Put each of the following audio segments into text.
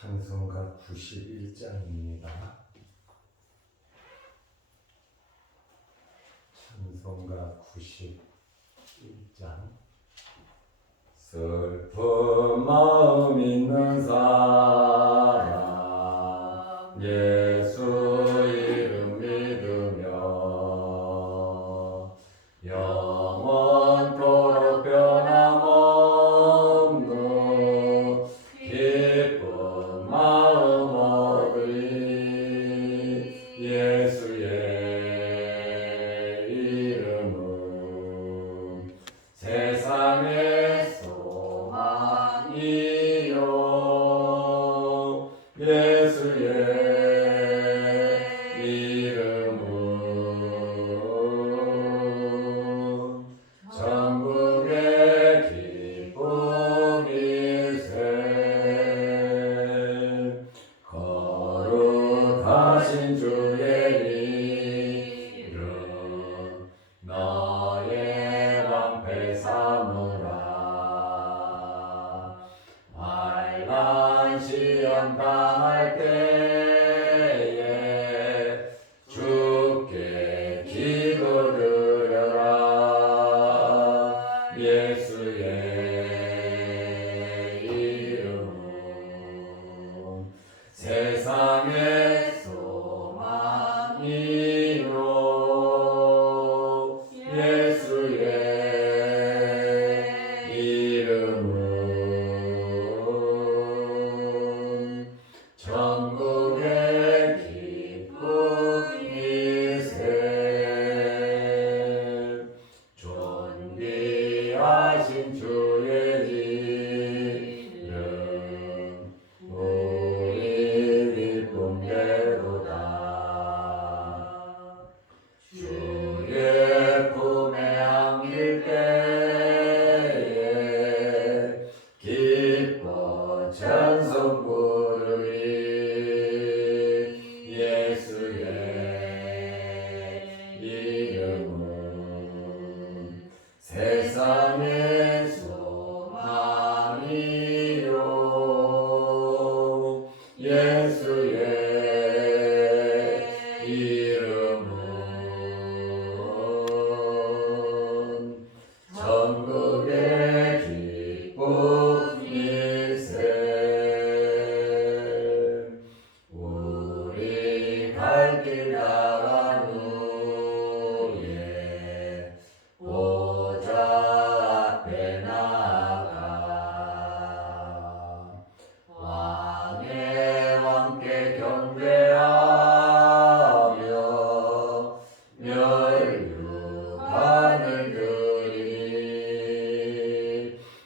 찬송가 91장입니다. 찬송가 91장. 슬픈 마음 있는 사람 예수 이름 믿으며 영원토록 변함없는 기쁜 마음 얻으리. 예수의 이름은 세상의 소망이요 예수의 이름은 전국의 기쁨일세. 거룩하신 주의 이름 너의 방패 삼으라. 환난 시험 당할 때에 주께 기도드려라. 예수의 이름은 세상의 소망이요 예수의 이름은 전국의 기쁨일세. 존귀하신 주의 이름 우리 기쁨 되도다. 주의 품에 안길 때에 기뻐 찬송 부르리. 예수의 이름은 세상의 소망이요 예수의 이름은 전국의 기쁨일세. 우리 갈 길 나간 후에 보좌 앞에 나가 왕의 왕께 경배하며 멸류관을 드리.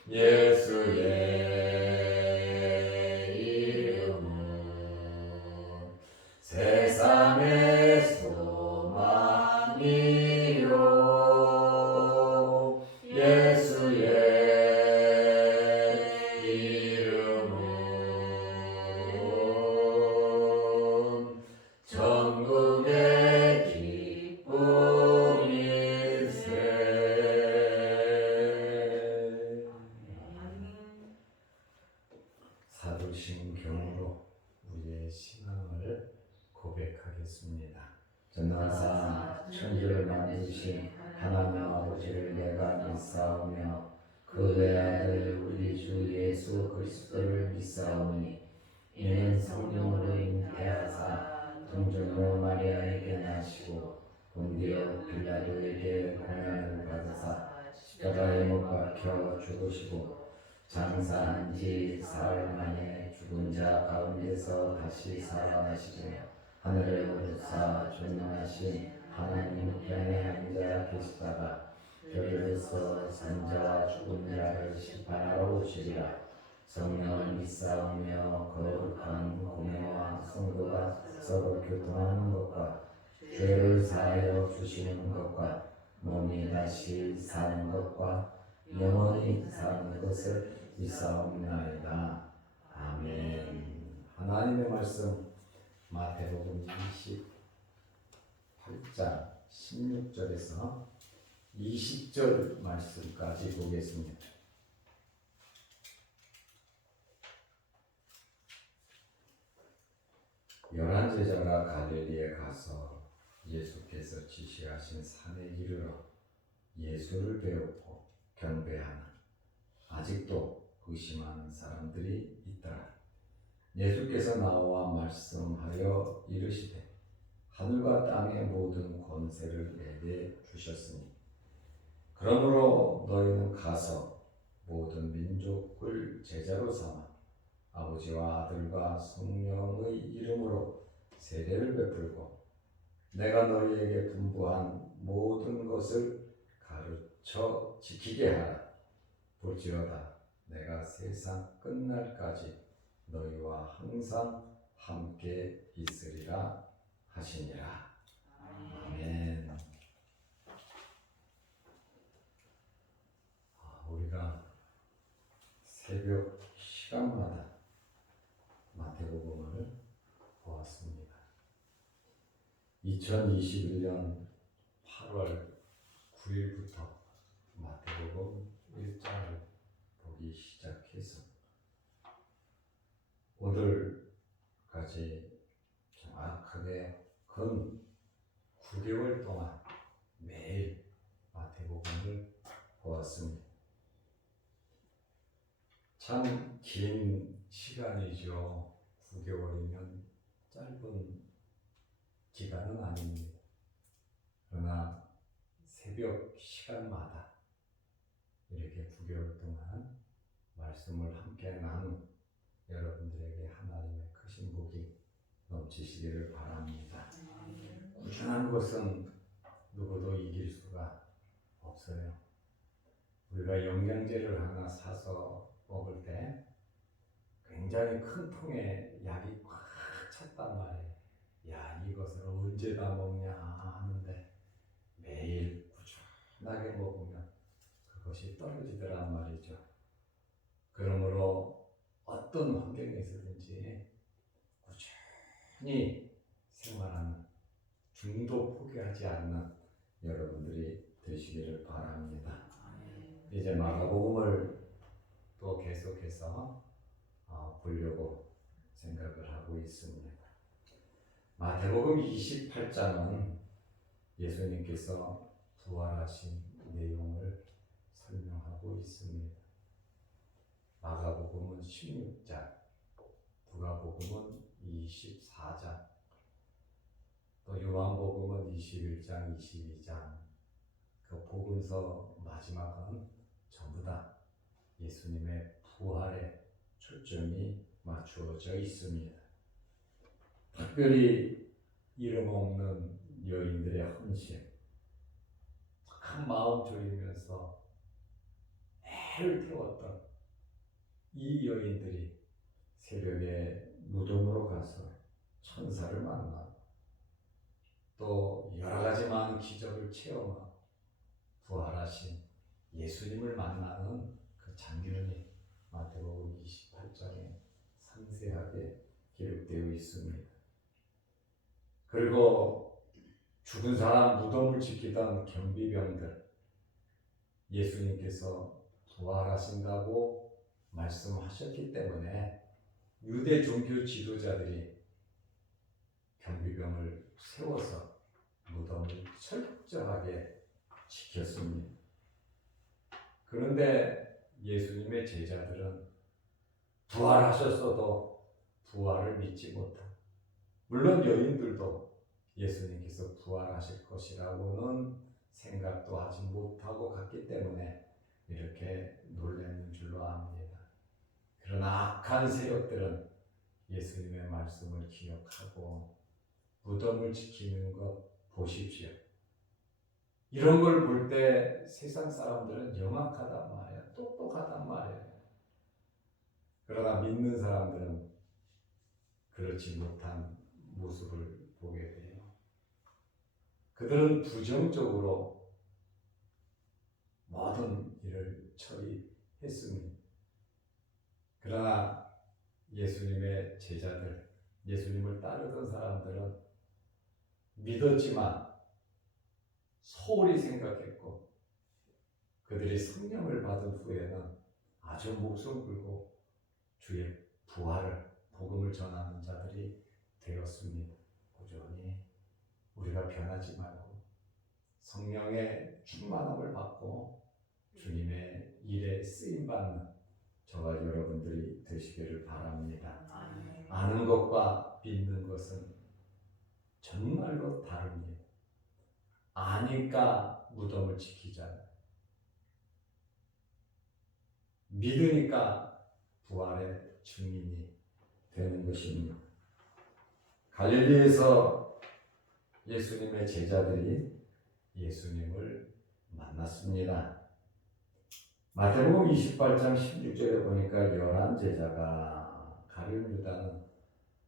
예수의 이름은 세상의 소망이요 예수의 이름은 전국의 기쁨일세. 사도신경으로 우리의 신앙을 고백하겠습니다. 전능하사 천지를 만드신 하나님 아버지를 내가 믿사오며 그 외아들 우리 주 예수 그리스도를 믿사오니 이는 성령으로 잉태하사 동정녀 마리아에게 나시고 본디오 빌라도에게 고난을 받으사 십자가에 못 박혀 죽으시고 장사한 지 사흘 만에 죽은 자 가운데서 다시 살아나시며 하늘에 오르사 전능하신 하나님 우편에 앉아 계시다가 별에서 산자와 죽은 자를 심판하러 오시리라. 성령을 믿사오며 거룩한 공회와 성도가 서로 교통하는 것과 죄를 사하여 주시는 것과 몸이 다시 사는 것과 영원히 사는 것을 믿사옵나이다. 아멘. 하나님의 말씀 마태복음 28장 16절에서 20절 말씀까지 보겠습니다. 열한 제자가 갈릴리에 가서 예수께서 지시하신 산에 이르러 예수를 배우고 경배하나 아직도 의심하는 사람들이 있더라. 예수께서 나와 말씀하여 이르시되 하늘과 땅의 모든 권세를 내게 주셨으니 그러므로 너희는 가서 모든 민족을 제자로 삼아 아버지와 아들과 성령의 이름으로 세례를 베풀고 내가 너희에게 분부한 모든 것을 가르쳐 지키게 하라. 볼지어다 내가 세상 끝날까지 너희와 항상 함께 있으리라 하시니라. 아멘. 우리가 새벽 시간마다 마태복음을 보았습니다. 2021년 8월 9일부터 마태복음 1장을 보기 시작해서 오늘까지 정확하게 근 9개월 동안 매일 마태복음을 보았습니다. 참 긴 시간이죠. 9개월이면 짧은 기간은 아닙니다. 그러나 새벽 시간마다 이렇게 9개월 동안 말씀을 함께 나눈 여러분들에게 하나님의 크신 복이 넘치시기를 바랍니다. 꾸준한 것은 누구도 이길 수가 없어요. 우리가 영양제를 하나 사서 먹을 때 굉장히 큰 통에 약이 꽉 찼단 말이에요. 야, 이것을 언제 다 먹냐 하는데 매일 꾸준하게 먹으면 그것이 떨어지더란 말이죠. 그러므로 어떤 환경에서든지 꾸준히 생활하는, 중도 포기하지 않는 여러분들이 되시기를 바랍니다. 이제 마가복음을 또 계속해서 보려고 생각을 하고 있습니다. 마태복음 28장은 예수님께서 부활하신 내용을 설명하고 있습니다. 마가복음은 16장, 누가복음은 24장, 또 요한복음은 21장, 22장, 그 복음서 마지막은 전부 다 예수님의 부활에 초점이 맞추어져 있습니다. 특별히 이름 없는 여인들의 헌신, 큰 마음 졸이면서 해를 태웠던 이 여인들이 새벽에 무덤으로 가서 천사를 만나고 또 여러 가지 많은 기적을 체험하고 부활하신 예수님을 만나는 그 장면이 마태복음 28장에 상세하게 기록되어 있습니다. 그리고 죽은 사람 무덤을 지키던 경비병들, 예수님께서 부활하신다고 말씀하셨기 때문에 유대 종교 지도자들이 경비병을 세워서 무덤을 철저하게 지켰습니다. 그런데 예수님의 제자들은 부활하셨어도 부활을 믿지 못하고, 물론 여인들도 예수님께서 부활하실 것이라고는 생각도 하지 못하고 갔기 때문에 이렇게 놀라는 줄로 압니다. 그러나 악한 세력들은 예수님의 말씀을 기억하고 무덤을 지키는 것 보십시오. 이런 걸 볼 때 세상 사람들은 영악하단 말이에요. 똑똑하단 말이에요. 그러나 믿는 사람들은 그렇지 못한 모습을 보게 돼요. 그들은 부정적으로 모든 일을 처리했습니다. 그러나 예수님의 제자들, 예수님을 따르던 사람들은 믿었지만 소홀히 생각했고, 그들이 성령을 받은 후에는 아주 목숨 걸고 주의 부활을, 복음을 전하는 자들이 되었습니다. 꾸준히 우리가 변하지 말고 성령의 충만함을 받고 주님의 일에 쓰임받는 저와 여러분들이 되시기를 바랍니다. 아는 것과 믿는 것은 정말로 다릅니다. 아니까 무덤을 지키잖아요. 믿으니까 부활의 증인이 되는 것입니다. 갈릴리에서 예수님의 제자들이 예수님을 만났습니다. 마태복음 28장 16절에 보니까 11제자가 가룟 유다는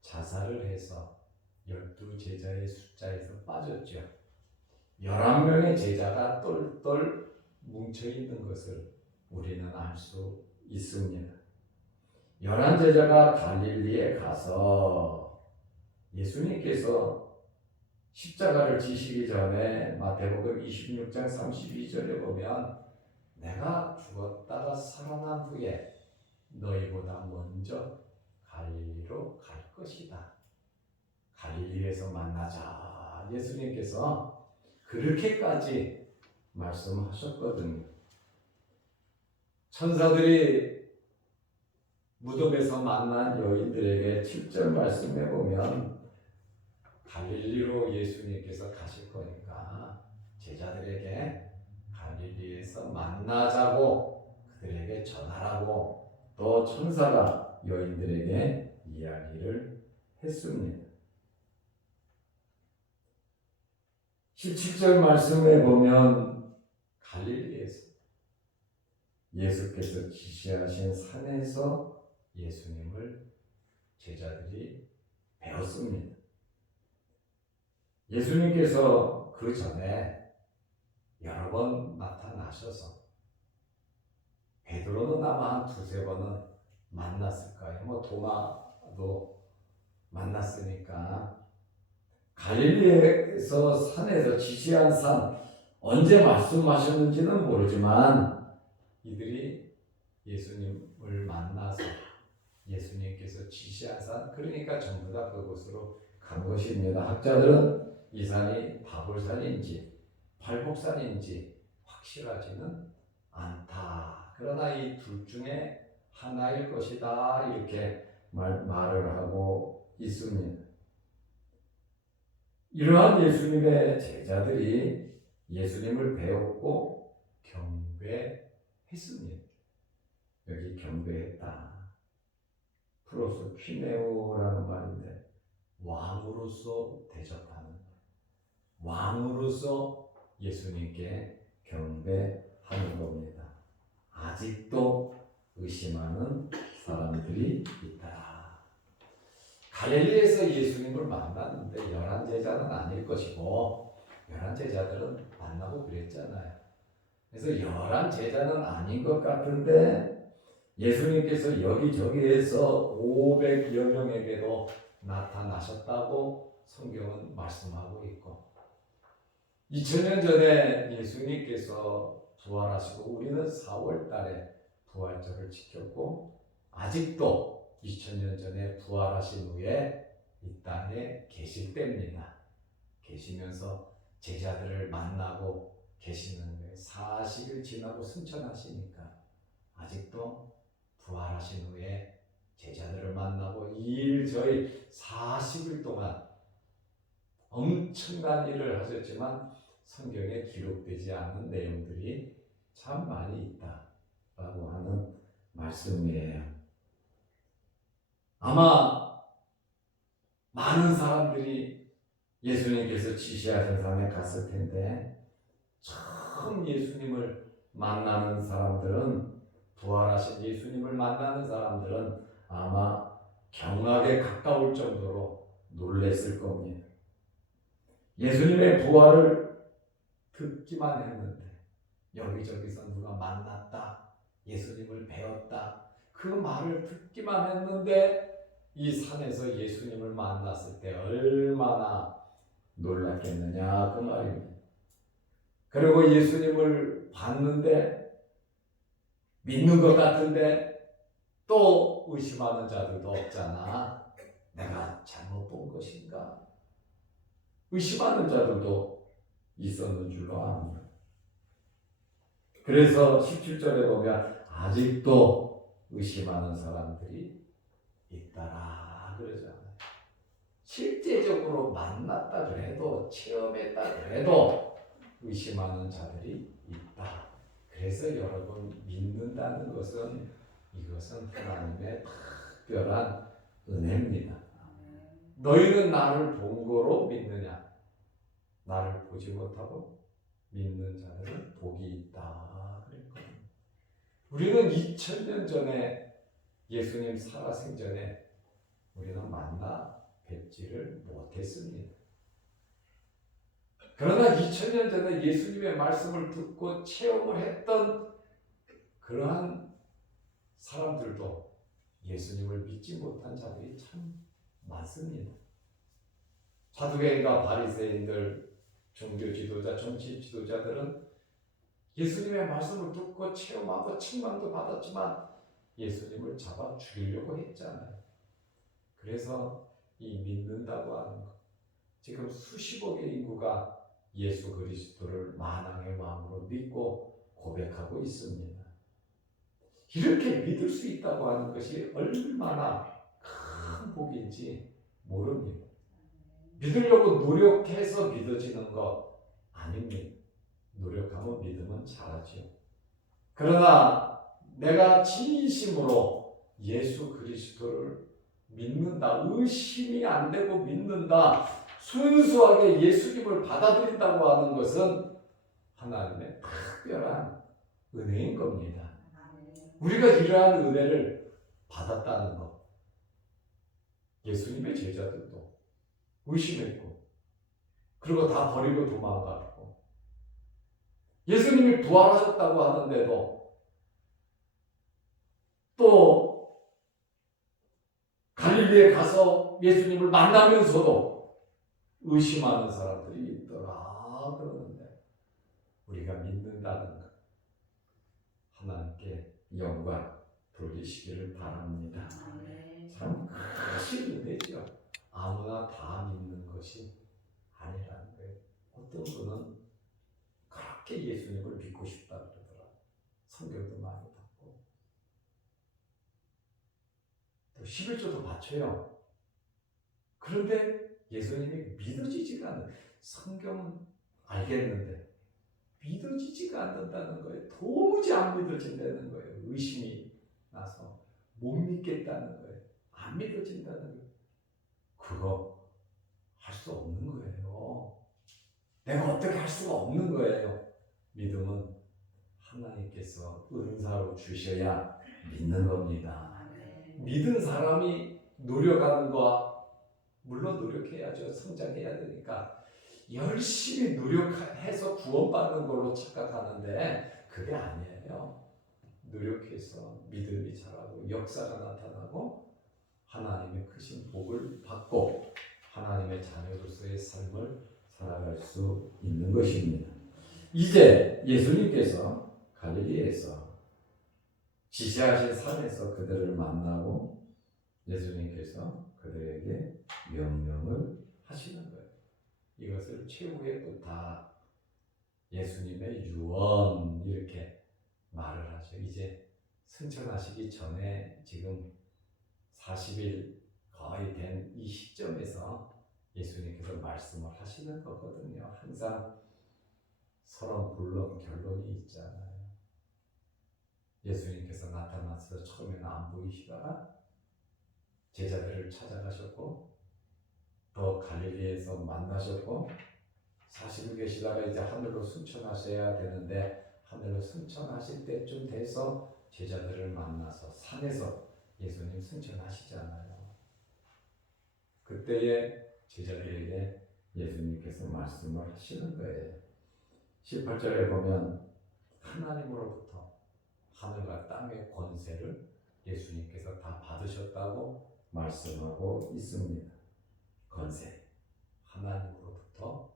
자살을 해서 12제자의 숫자에서 빠졌죠. 11명의 제자가 똘똘 뭉쳐있는 것을 우리는 알 수 있습니다. 11제자가 갈릴리에 가서 예수님께서 십자가를 지시기 전에 마태복음 26장 32절에 보면 내가 죽었다가 살아난 후에 너희보다 먼저 갈릴리로 갈 것이다. 갈릴리에서 만나자. 예수님께서 그렇게까지 말씀하셨거든요. 천사들이 무덤에서 만난 여인들에게 7절 말씀해 보면 갈릴리로 예수님께서 가실 거니까 제자들에게 갈릴리에서 만나자고 그들에게 전하라고 또 천사가 여인들에게 이야기를 했습니다. 17절 말씀에 보면 갈릴리에서 예수께서 지시하신 산에서 예수님을 제자들이 배웠습니다. 예수님께서 그 전에 여러 번 나타나셔서 베드로는 아마 한 두세 번은 만났을까요? 도마도 만났으니까 갈릴리에서 산에서 지시한 산 언제 말씀하셨는지는 모르지만 이들이 예수님을 만나서 예수님께서 지시한 산 그러니까 전부 다 그곳으로 간 것입니다. 학자들은 이 산이 다볼산인지 팔복산인지 확실하지는 않다. 그러나 이 둘 중에 하나일 것이다. 이렇게 말을 하고 있습니다. 이러한 예수님의 제자들이 예수님을 배웠고 경배했습니다. 여기 경배했다. 플러스 퀴네오라는 말인데 왕으로서 대접하는 왕으로서 예수님께 경배하는 겁니다. 아직도 의심하는 사람들이 있다. 갈릴리에서 예수님을 만났는데 11제자는 아닐 것이고 11제자들은 만나고 그랬잖아요. 그래서 11제자는 아닌 것 같은데 예수님께서 여기저기에서 500여 명에게도 나타나셨다고 성경은 말씀하고 있고 2000년 전에 예수님께서 부활하시고 우리는 4월 달에 부활절을 지켰고 아직도 2000년 전에 부활하신 후에 이 땅에 계실 때입니다. 계시면서 제자들을 만나고 계시는데 40일 지나고 승천하시니까 아직도 부활하신 후에 제자들을 만나고 이 일 저희 40일 동안 엄청난 일을 하셨지만 성경에 기록되지 않은 내용들이 참 많이 있다라고 하는 말씀이에요. 아마 많은 사람들이 예수님께서 지시하신 산에 갔을 텐데 처음 예수님을 만나는 사람들은 부활하신 예수님을 만나는 사람들은 아마 경악에 가까울 정도로 놀랬을 겁니다. 예수님의 부활을 듣기만 했는데 여기저기서 누가 만났다, 예수님을 배웠다 그 말을 듣기만 했는데 이 산에서 예수님을 만났을 때 얼마나 놀랐겠느냐 그 말입니다. 그리고 예수님을 봤는데 믿는 것 같은데 또 의심하는 자들도 없잖아. 내가 잘못 본 것인가? 의심하는 자들도 있었는 줄로 압니다. 그래서 17절에 보면 아직도 의심하는 사람들이 있더라 그러잖아요. 실제적으로 만났다 그래도 체험했다 그래도 의심하는 자들이 있다. 그래서 여러분 믿는다는 것은 이것은 하나님의 특별한 은혜입니다. 너희는 나를 본 거로 믿느냐? 나를 보지 못하고 믿는 자들은 복이 있다. 그랬거든요. 우리는 2000년 전에 예수님 살아생전에 우리는 만나 뵙지를 못했습니다. 그러나 2000년 전에 예수님의 말씀을 듣고 체험을 했던 그러한 사람들도 예수님을 믿지 못한 자들이 참 많습니다. 사두개인과 바리새인들, 종교 지도자, 정치 지도자들은 예수님의 말씀을 듣고 체험하고 책망도 받았지만 예수님을 잡아 죽이려고 했잖아요. 그래서 이 믿는다고 하는 것, 지금 수십억의 인구가 예수 그리스도를 만왕의 왕으로 믿고 고백하고 있습니다. 이렇게 믿을 수 있다고 하는 것이 얼마나 큰 복인지 모릅니다. 믿으려고 노력해서 믿어지는 것 아닙니다. 노력하면 믿으면 잘하죠. 그러나 내가 진심으로 예수 그리스도를 믿는다, 의심이 안 되고 믿는다, 순수하게 예수님을 받아들인다고 하는 것은 하나님의 특별한 은혜인 겁니다. 우리가 이러한 은혜를 받았다는 것, 예수님의 제자들도 의심했고 그리고 다 버리고 도망갔고 예수님이 부활하셨다고 하는데도 또 갈릴리에 가서 예수님을 만나면서도 의심하는 사람들이 있더라 그러는데 우리가 믿는다는 것 하나님께 영광 돌리시기를 바랍니다. 참 크신 은혜죠. 아무나 다 믿는 것이 아니라는 거예요. 어떤 분은 그렇게 예수님을 믿고 싶다 그러더라. 성경도 많이 받고 또 11조도 바쳐요. 그런데 예수님이 믿어지지가 않아요. 성경은 알겠는데 믿어지지가 않는다는 거예요. 도무지 안 믿어진다는 거예요. 의심이 나서 못 믿겠다는 거예요. 안 믿어진다는 거예요. 그거 할 수 없는 거예요. 내가 어떻게 할 수가 없는 거예요. 믿음은 하나님께서 은사로 주셔야 믿는 겁니다. 믿은 사람이 노력하는 거 물론 노력해야죠. 성장해야 되니까 열심히 노력해서 구원받는 걸로 착각하는데 그게 아니에요. 노력해서 믿음이 자라고 역사가 나타나고 하나님의 크신 복을 받고 하나님의 자녀로서의 삶을 살아갈 수 있는 것입니다. 이제 예수님께서 갈릴리에서 지시하신 산에서 그들을 만나고 예수님께서 그들에게 명령을 하시는 거예요. 이것을 최후의 부탁, 예수님의 유언 이렇게 말을 하죠. 이제 승천하시기 전에 지금 40일 거의 된 이 시점에서 예수님께서 말씀을 하시는 거거든요. 항상 서론, 본론, 결론이 있잖아요. 예수님께서 나타나서 처음에는 안 보이시다가 제자들을 찾아가셨고 또 갈릴리에서 만나셨고 40일 계시다가 이제 하늘로 승천하셔야 되는데 하늘로 승천하실 때쯤 돼서 제자들을 만나서 산에서 예수님 승천하시잖아요. 그때에 제자들에게 예수님께서 말씀을 하시는 거예요. 18절에 보면 하나님으로부터 하늘과 땅의 권세를 예수님께서 다 받으셨다고 말씀하고 있습니다. 권세, 하나님으로부터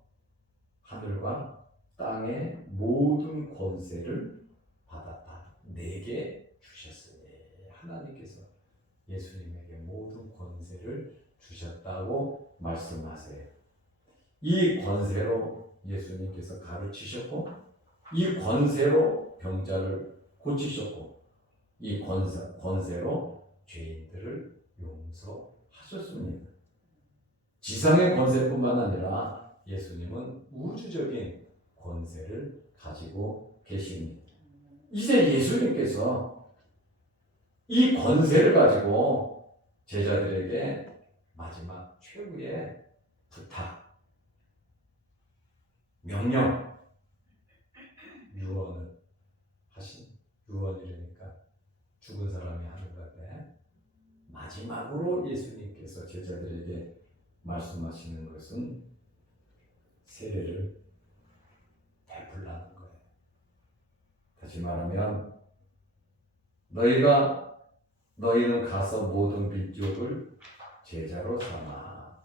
하늘과 땅의 모든 권세를 받았다. 내게 주셨으니 하나님께서 예수님에게 모든 권세를 주셨다고 말씀하세요. 이 권세로 예수님께서 가르치셨고, 이 권세로 병자를 고치셨고, 이 권세로 죄인들을 용서하셨습니다. 지상의 권세뿐만 아니라 예수님은 우주적인 권세를 가지고 계십니다. 이제 예수님께서 이 권세를 가지고 제자들에게 마지막 최후의 부탁, 명령, 유언을 하신, 유언이라니까 죽은 사람이 하는 건데, 마지막으로 예수님께서 제자들에게 말씀하시는 것은 세례를 베풀라는 거예요. 다시 말하면 너희는 가서 모든 민족을 제자로 삼아.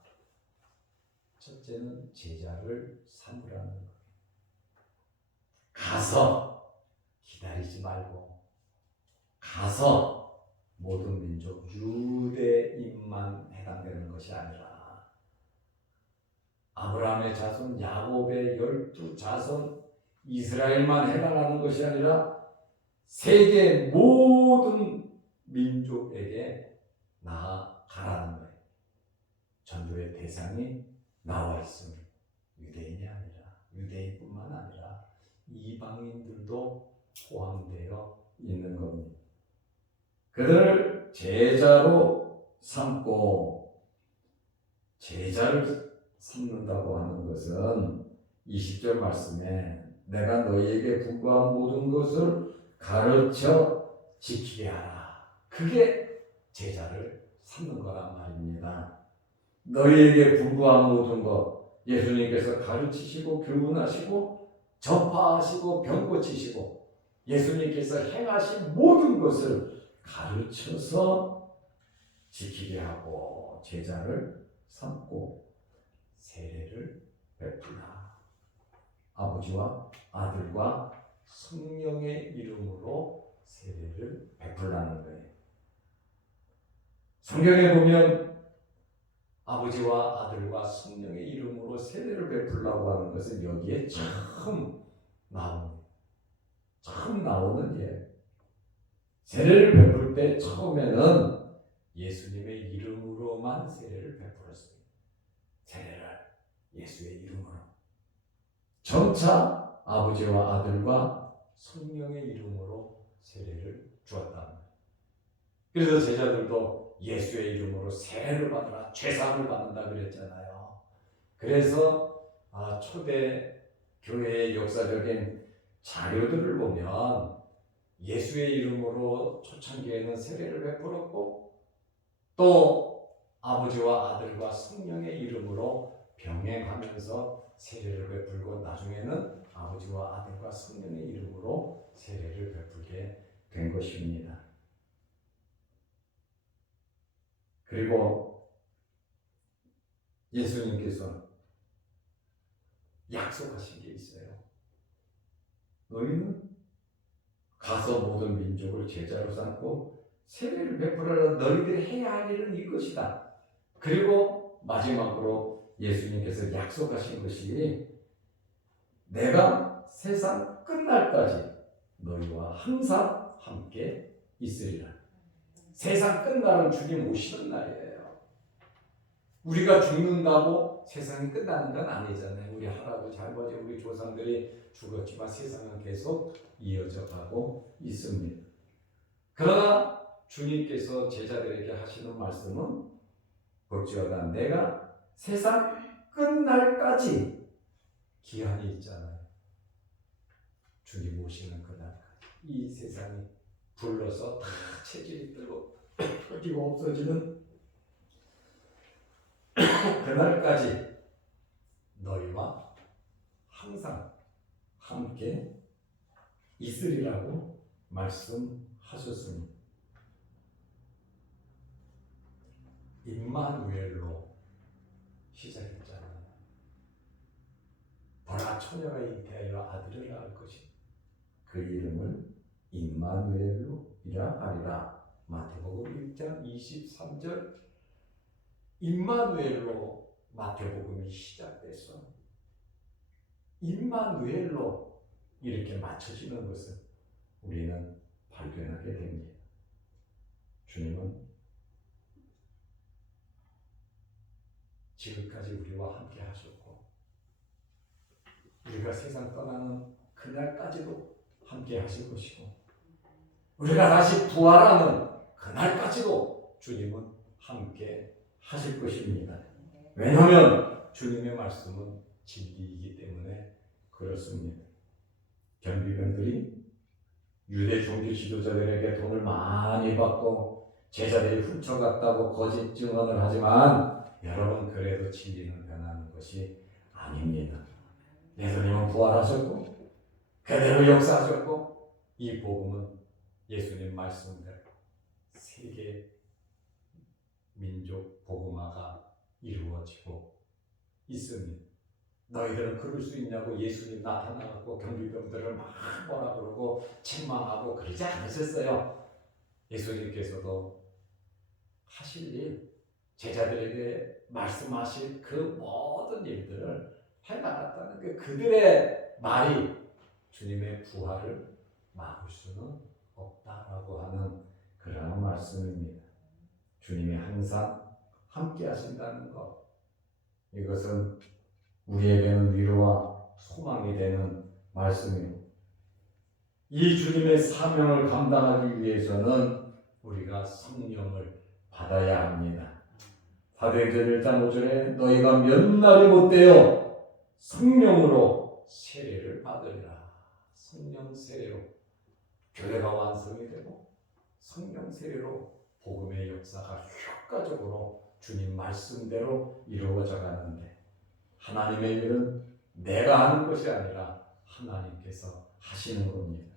첫째는 제자를 삼으라는 거예요. 가서 기다리지 말고 가서 모든 민족 유대인만 해당되는 것이 아니라 아브라함의 자손, 야곱의 12자손, 이스라엘만 해당하는 것이 아니라 세계 모든 민족에게 나아가라는 거예요. 전도의 대상이 나와 있습니다. 유대인이 아니라, 유대인뿐만 아니라 이방인들도 포함되어 있는 겁니다. 그들을 제자로 삼고, 제자를 삼는다고 하는 것은 20절 말씀에 내가 너희에게 분부한 모든 것을 가르쳐 지키게 하라. 그게 제자를 삼는 거란 말입니다. 너희에게 분부한 모든 것, 예수님께서 가르치시고 교훈하시고 전파하시고 병 고치시고 예수님께서 행하신 모든 것을 가르쳐서 지키게 하고 제자를 삼고 세례를 베풀라. 아버지와 아들과 성령의 이름으로 세례를 베풀라는 거예요. 성경에 보면 아버지와 아들과 성령의 이름으로 세례를 베풀라고 하는 것은 여기에 처음 나오는 예. 세례를 베풀 때 처음에는 예수님의 이름으로만 세례를 베풀었습니다. 세례를 예수의 이름으로. 점차 아버지와 아들과 성령의 이름으로 세례를 주었다. 그래서 제자들도 예수의 이름으로 세례를 받으라, 죄사함을 받는다 그랬잖아요. 그래서 초대 교회의 역사적인 자료들을 보면 예수의 이름으로 초창기에는 세례를 베풀었고 또 아버지와 아들과 성령의 이름으로 병행하면서 세례를 베풀고 나중에는 아버지와 아들과 성령의 이름으로 세례를 베풀게 된 것입니다. 그리고 예수님께서 약속하신 게 있어요. 너희는 가서 모든 민족을 제자로 삼고 세례를 베풀어라. 너희들이 해야 할 일은 이것이다. 그리고 마지막으로 예수님께서 약속하신 것이 내가 세상 끝날까지 너희와 항상 함께 있으리라. 세상 끝날은 주님 오시는 날이에요. 우리가 죽는다고 세상이 끝나는 건 아니잖아요. 우리 할아버지, 할아버지, 우리 조상들이 죽었지만 세상은 계속 이어져 가고 있습니다. 그러나 주님께서 제자들에게 하시는 말씀은 볼지어다 내가 세상 끝날까지 기한이 있잖아요. 주님 오시는 그날까지 이 세상이 불러서 다 체질이 뜨고 흩어지고 없어지는 그날까지 너희와 항상 함께 있으리라고 말씀하셨습니다. 임마누엘로 시작했잖아요. 보라 처녀가 잉태하여 아들을 낳을 것이 그 이름을 임마누엘로이라 하리라. 마태복음 1장 23절 임마누엘로 마태복음이 시작돼서 임마누엘로 이렇게 맞춰지는 것을 우리는 발견하게 됩니다. 주님은 지금까지 우리와 함께 하셨고 우리가 세상 떠나는 그날까지도 함께 하실 것이고 우리가 다시 부활하는 그날까지도 주님은 함께 하실 것입니다. 왜냐하면 주님의 말씀은 진리이기 때문에 그렇습니다. 경비병들이 유대 종교 지도자들에게 돈을 많이 받고 제자들이 훔쳐갔다고 거짓 증언을 하지만 여러분 그래도 진리는 변하는 것이 아닙니다. 예수님은 부활하셨고 그대로 역사하셨고 이 복음은 예수님 말씀대로 세계 민족 복음화가 이루어지고 있습니다. 너희들은 그럴 수 있냐고 예수님 나타나고 경비병들을 막 뭐라 그러고 책망하고 그러지 않으셨어요. 예수님께서도 하실 일, 제자들에게 말씀하실 그 모든 일들을 해나갔다는 게 그들의 말이 주님의 부활을 막을 수는 없다라고 하는 그러한 말씀입니다. 주님이 항상 함께 하신다는 것, 이것은 우리에게는 위로와 소망이 되는 말씀입니다. 이 주님의 사명을 감당하기 위해서는 우리가 성령을 받아야 합니다. 사도행전 1장 5절에 너희가 몇 날이 못되어 성령으로 세례를 받으리라. 성령 세례로 교회가 완성이 되고 성령 세례로 복음의 역사가 효과적으로 주님 말씀대로 이루어져 가는데 하나님의 일은 내가 하는 것이 아니라 하나님께서 하시는 겁니다.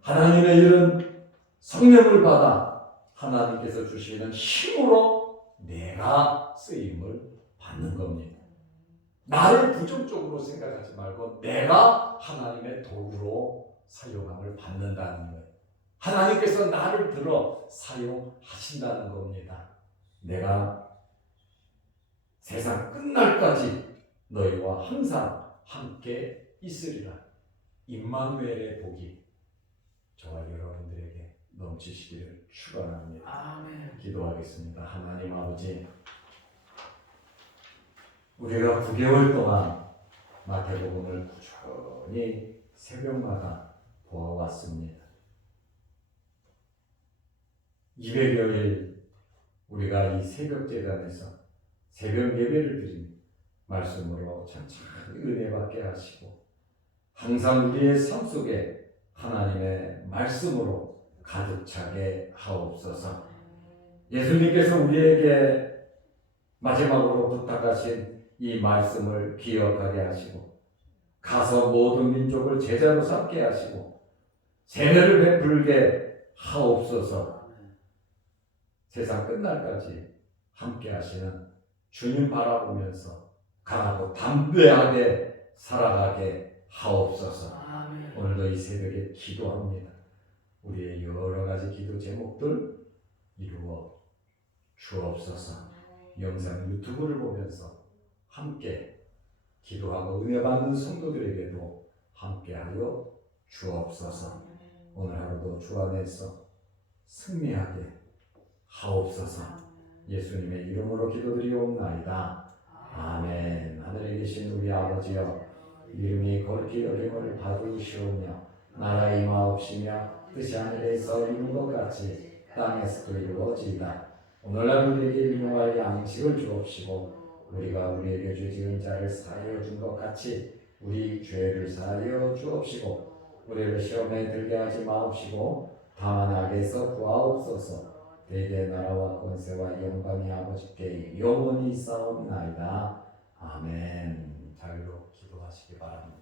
하나님의 일은 성령을 받아 하나님께서 주시는 힘으로 내가 쓰임을 받는 겁니다. 나를 부정적으로 생각하지 말고 내가 하나님의 도구로 사용함을 받는다는 거예요. 하나님께서 나를 들어 사용하신다는 겁니다. 내가 세상 끝날까지 너희와 항상 함께 있으리라. 임마누엘의 복이 저와 여러분들에게 넘치시기를 축원합니다. 아멘. 기도하겠습니다. 하나님 아버지, 우리가 9개월 동안 마태복음을 꾸준히 새벽마다 보아왔습니다. 200여일 우리가 이 새벽 제단에서 새벽 예배를 드린 말씀으로 천천히 은혜받게 하시고 항상 우리의 삶 속에 하나님의 말씀으로 가득 차게 하옵소서. 예수님께서 우리에게 마지막으로 부탁하신 이 말씀을 기억하게 하시고 가서 모든 민족을 제자로 삼게 하시고 세례를 베풀게 하옵소서. 세상 끝날까지 함께 하시는 주님 바라보면서 강하고 담대하게 살아가게 하옵소서. 아멘. 오늘도 이 새벽에 기도합니다. 우리의 여러 가지 기도 제목들 이루어 주옵소서. 영상 유튜브를 보면서 함께 기도하고 은혜 받는 성도들에게도 함께하여 주옵소서. 오늘 하루도 주 안에서 승리하게 하옵소서. 예수님의 이름으로 기도드리옵나이다. 아멘. 하늘에 계신 우리 아버지여, 이름이 거룩히 여김을 받으시오며 나라 임하옵시며 뜻이 하늘에서 이룬 것 같이 땅에서도 이루어지이다. 오늘날 우리에게 일용할 양식을 주옵시고 우리가 우리에게 죄 지은 자를 사하여 준 것 같이 우리 죄를 사하여 주옵시고 우리를 시험에 들게 하지 마옵시고 다만 악에서 구하옵소서. 대개 나라와 권세와 영광이 아버지께 영원히 있사옵나이다. 아멘. 자유로 기도하시기 바랍니다.